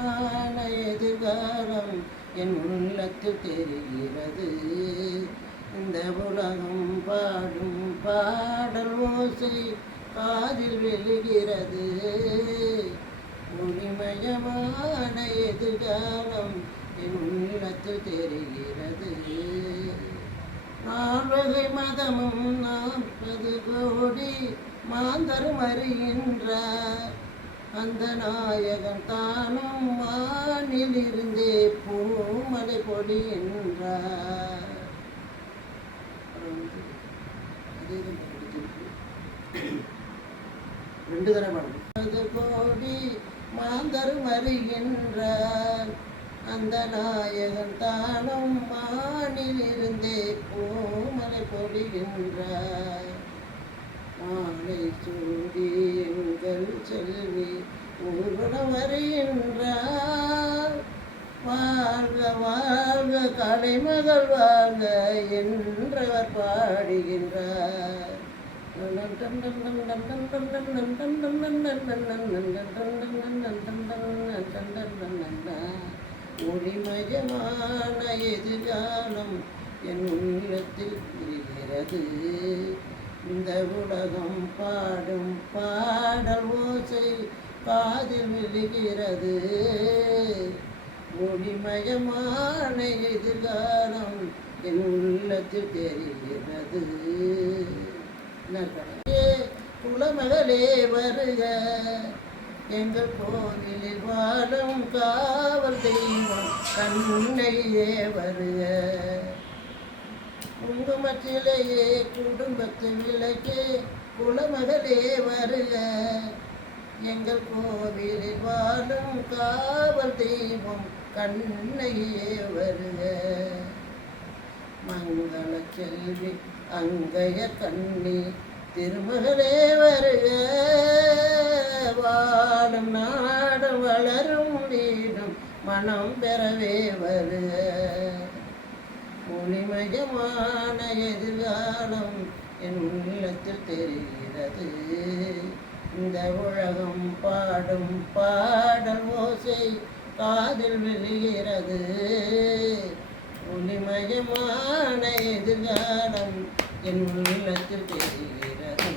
ஒளிமயமான எதிர்காலம் என் உள்ளத்தில் தெரிகிறது. இந்த உலகம் பாடும் பாடல் ஓசை காதில் விழுகிறது. ஒளிமயமான எதிர்காலம் என் உள்ளத்தில் தெரிகிறது. 4 மதமும் 40 கோடி மாந்தரும் அறிகின்றார். அந்த நாயகன் தானும் வானிலிருந்தே பூமலை பொழிகின்றார். 2 தடவை 40 கோடி மாந்தரும் அறிகின்றார். அந்த நாயகன் தானும் வானிலிருந்தே பூமலை பொழிகின்றார். மாலை சூடி எங்கள் செல்வி ஊர்வலம் வருகின்றார். வாழ்க வாழ்க கலைமகள் வாழ்க என்றவர் பாடுகின்றார். ஒளிமயமான எதிர்காலம் என் உள்ளத்தில் இருக்கிறது. இந்த உலகம் பாடும் பாடல் ஓசை காதில் விழுகிறது. ஒளிமயமான எதிர்காலம் என் உள்ளத்தில் தெரிகிறது. குலமகளே வருக, எங்கள் கோவிலில் வாழும் காவல் தெய்வம் கண்ணையே வருக. குங்குமத்திலேயே குடும்பத்தில் விளக்கே குலமகளே வருக, எங்கள் கோவிலில் வாழும் காவல் தெய்வம் கண்ணையே வருக. மங்கள செல்வி அங்கைய கண்ணி திருமகளே வருக, வாழும் நாடும் வளரும் வீடும் மனம் பெறவே வருக. ஒளிமயமான எதிர்காலம் என் உள்ளத்தில் தெரிகிறது. இந்த உலகம் பாடும் பாடல் ஓசை காதில் விழுகிறது. ஒளிமயமான எதிர்காலம் என் உள்ளத்தில் தெரிகிறது.